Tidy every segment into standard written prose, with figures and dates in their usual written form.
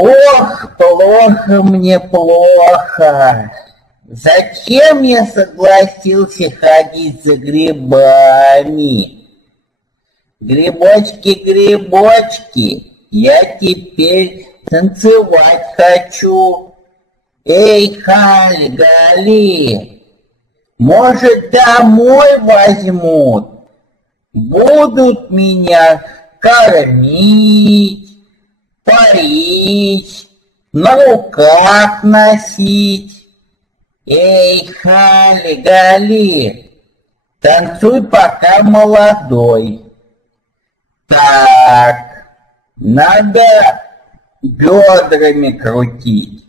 Ох, плохо мне, плохо. Зачем я согласился ходить за грибами? Грибочки, грибочки, я теперь танцевать хочу. Эй, Хали, Гали, может, домой возьмут? Будут меня кормить, парить, на руках носить. Эй, Хали, Гали, танцуй, пока молодой. Так, надо бедрами крутить.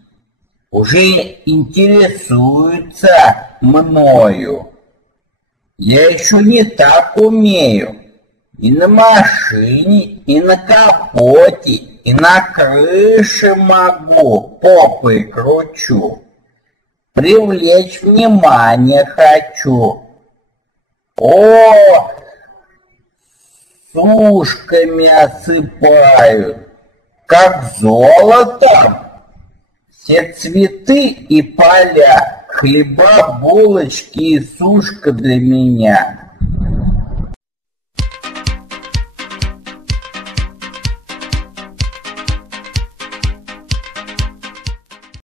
Уже интересуются мною. Я еще не так умею. И на машине, и на капоте, и на крыше могу, попой кручу. Привлечь внимание хочу. О, с ушками осыпают, как золотом. Все цветы и поля, хлеба, булочки и сушка для меня.